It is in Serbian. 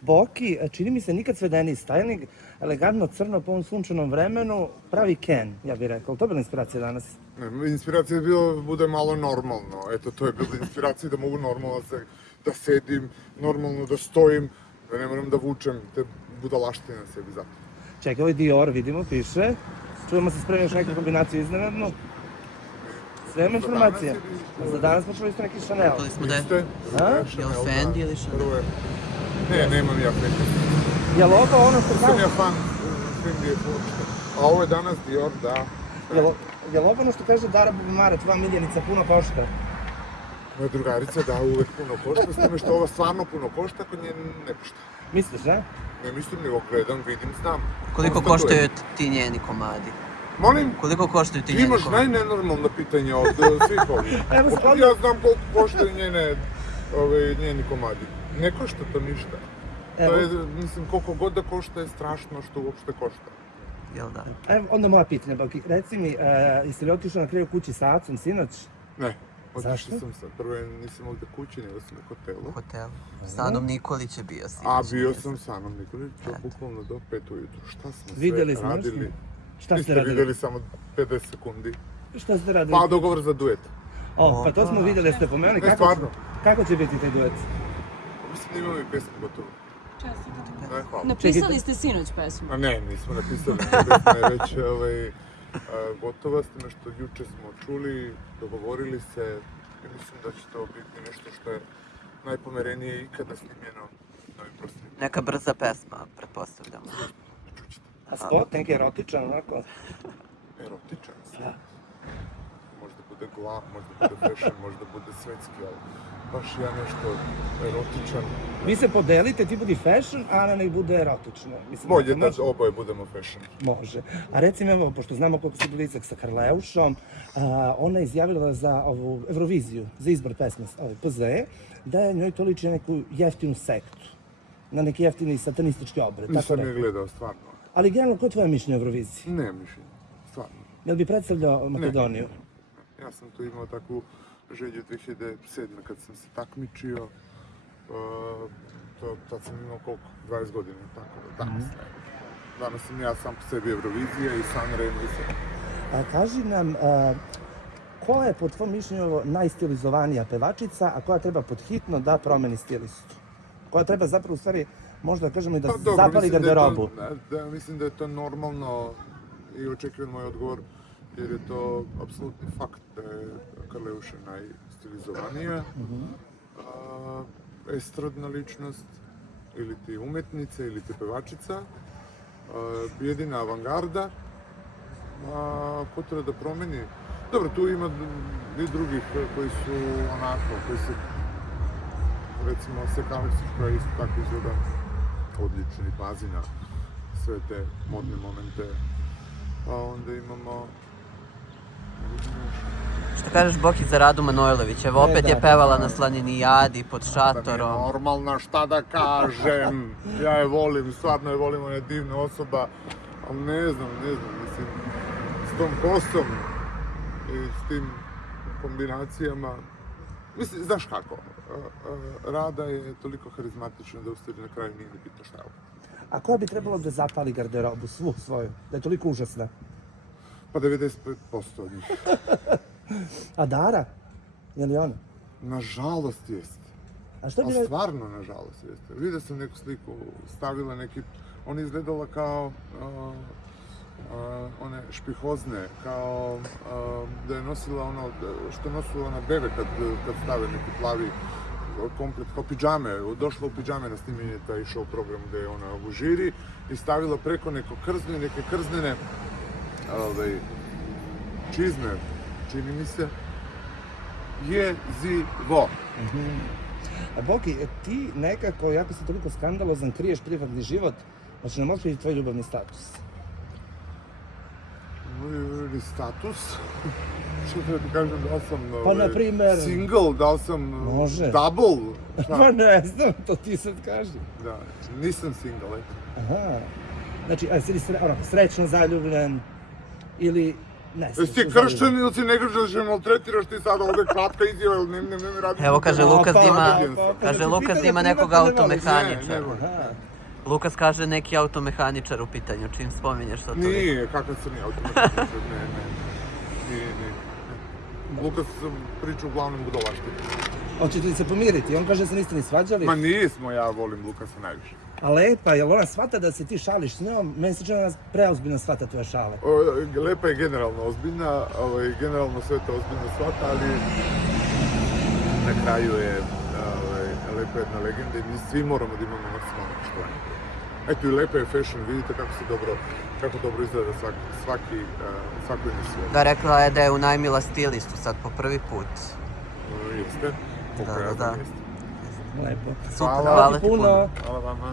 Boki, čini mi se nikad svedeniji styling, elegantno crno po ovom sunčanom vremenu, pravi Ken, ja bih rekao. To je bila inspiracija danas. Inspiracija je bila da bude malo normalno. Eto, to je bila inspiracija da mogu normalno da sedim, normalno da stojim, da ne moram da vučem te budalaštine na sebi zato. Čekaj, ovo je Dior, vidimo, piše. Čujemo se spremio još neku kombinaciju iznenadnu. Sve ima informacija. Za danas smo čuli ste neki Chanel. Čuli smo da je... A? Je li Fendi ili Chanel? Ne, nemam ja Fendi. Je li ovo ono što Sam kaže? ja fan Fendi uopšte. A ovo je danas Dior, da. Je li ovo ono što kaže Dara Bubimara, tvoja miljenica puno košta? Moja drugarica, da, uvek puno košta, s time što ova stvarno puno košta, kod nje ne košta. Misliš, ne? Ne mislim, nego gledam, vidim, znam. Koliko koštaju ti njeni komadi? Molim? Koliko koštaju ti Ti njeni imaš komadi? najnenormalna pitanja od svih ovih. Evo, Ja znam koliko koštaju njeni komadi. Ne košta to ništa. To je, mislim, koliko god da košta je strašno što uopšte košta. Jel da? Evo, onda moja pitanja, Boki. Reci mi, jesi li otišao na kraju kući sa acom sinoć? Ne. Zašto? Sam sad. Prvo nisam ovdje kući, nego sam u hotelu. U hotelu. Sa Anom Nikolić je bio sinoć. A bio sam sa Anom Nikolić, bukvalno do 5 ujutru. Šta smo Vidjeli sve smo, radili? Šta ste Niste radili? vidjeli samo 50 sekundi. Šta ste radili? Pa dogovor za duet. O, pa to smo vidjeli, ste pomenuli. Ne, stvarno. Kako će biti taj duet? Mislim da imamo i pesmu gotovo. Čestitke. Ne, hvala. Napisali ste sinoć pesmu. A ne, nismo napisali, pesma je već gotova, s time što juče smo čuli, dogovorili se i mislim da će to biti nešto što je najpomerenije ikada snimljeno na ovim prostorima. Neka brza pesma, pretpostavljamo. Čućete. A spot, neki erotičan, onako? Erotičan sve. Da. Možda bude glam, možda bude fashion, možda bude svetski, ali baš ja nešto erotičan. Vi se podelite, ti budi fashion, a Ana nek bude erotično. Mislim, Bolje da može? oboje budemo fashion. Može. A recimo, evo, pošto znamo koliko si blisak sa Karleušom, ona je izjavila za ovu Euroviziju, za izbor pesme PZE, da je njoj to liči na neku jeftinu sektu. Na neki jeftini satanistički obred. Nisam je gledao, stvarno. Ali generalno, koje je tvoje mišljenje o Euroviziji? Ne mišljenje, stvarno. Jel bi predstavljao Makedoniju? Ja sam tu imao takvu želju 2007. kad sam se takmičio. Tad sam imao koliko? 20 godina, tako da danas ne. Danas sam ja sam po sebi Eurovizija i San Remo i sve. Kaži nam, koja je po tvom mišljenju najstilizovanija pevačica, a koja treba podhitno da promeni stilistu? Koja treba zapravo u stvari, možda da kažemo i da zapali garderobu? Mislim da je to normalno i očekivan moj odgovor, jer je to apsolutni fakt da je Karleuša najstilizovanija. Estradna ličnost, ili ti umetnica, ili ti pevačica, jedina avangarda. Ko treba da promeni? Dobro, tu ima i drugih koji su onako, koji se, recimo, Sekaličić koja isto tako izgleda odlično i pazi na sve te modne momente. Pa onda imamo... Što kažeš, Boki, za Radu Manojlović? Evo, opet je pevala na Slaninijadi, pod šatorom. Normalna, šta da kažem, ja je volim, stvarno je volim, ona je divna osoba, ali ne znam, mislim, s tom kosom i s tim kombinacijama, mislim, znaš kako, Rada je toliko harizmatična da u stvari na kraju nije ni bitno šta je ovo. A koja bi trebalo da zapali garderobu, svu svoju, da je toliko užasna? Pa 95% od njih. A Dara? Je li ona? Nažalost jest. A što bi... Ali stvarno, nažalost, jeste. Vidio sam neku sliku, stavila neki... Ona izgledala kao one špihozne, kao da je nosila ono što nosila na bebe kad stave neki plavi komplet, kao pidžame. Došla u pidžame na snimljenje taj show program gde je ona u žiri i stavila preko neke krznene čizme, čini mi se, jezivo. Boki, ti nekako, jako si toliko skandalozan, kriješ privatni život, znači nam otkriti tvoj ljubavni status. Moj status? Što treba ti kažem, da li sam Pa, na primer... single, da li sam Može. double? Pa ne znam, to ti sad kaži. Da, nisam single, eto. Aha. Znači, si li srećno zaljubljen ili Ne, Jesi ti kršćan ili si ne kršćan, da maltretiraš ti sada ovde kratka izjava, ili ne radiš? Evo, kaže Lukas da ima, Pa, kaže znači, Lukas da ima pitanje nekog privatno ne voliš. automehaničara. volim. Lukas kaže neki automehaničar u pitanju, čim spominješ to. Nije, kakav sam ja automatičar, Nije. Lukas priča uglavnom budalaštine. Hoćete li se pomiriti? On kaže da se niste ni svađali. Ma nismo, ja volim Lukasa najviše. A lepa, jel ona shvata da se ti šališ s njom? Meni se čini da nas preozbiljno shvata tvoje šale. Lepa je generalno ozbiljna, generalno sve to ozbiljno shvata, ali na kraju je lepa jedna legenda i mi svi moramo da imamo maksimalno poštovanje. Eto i lepa je fashion, vidite kako dobro izgleda svako emisiju. Da, rekla je da je unajmila stilistu sad po prvi put. Jeste, koliko ja Da. znam jeste. Lepo. Super, Hvala. hvala ti puno. Puno. Hvala vama.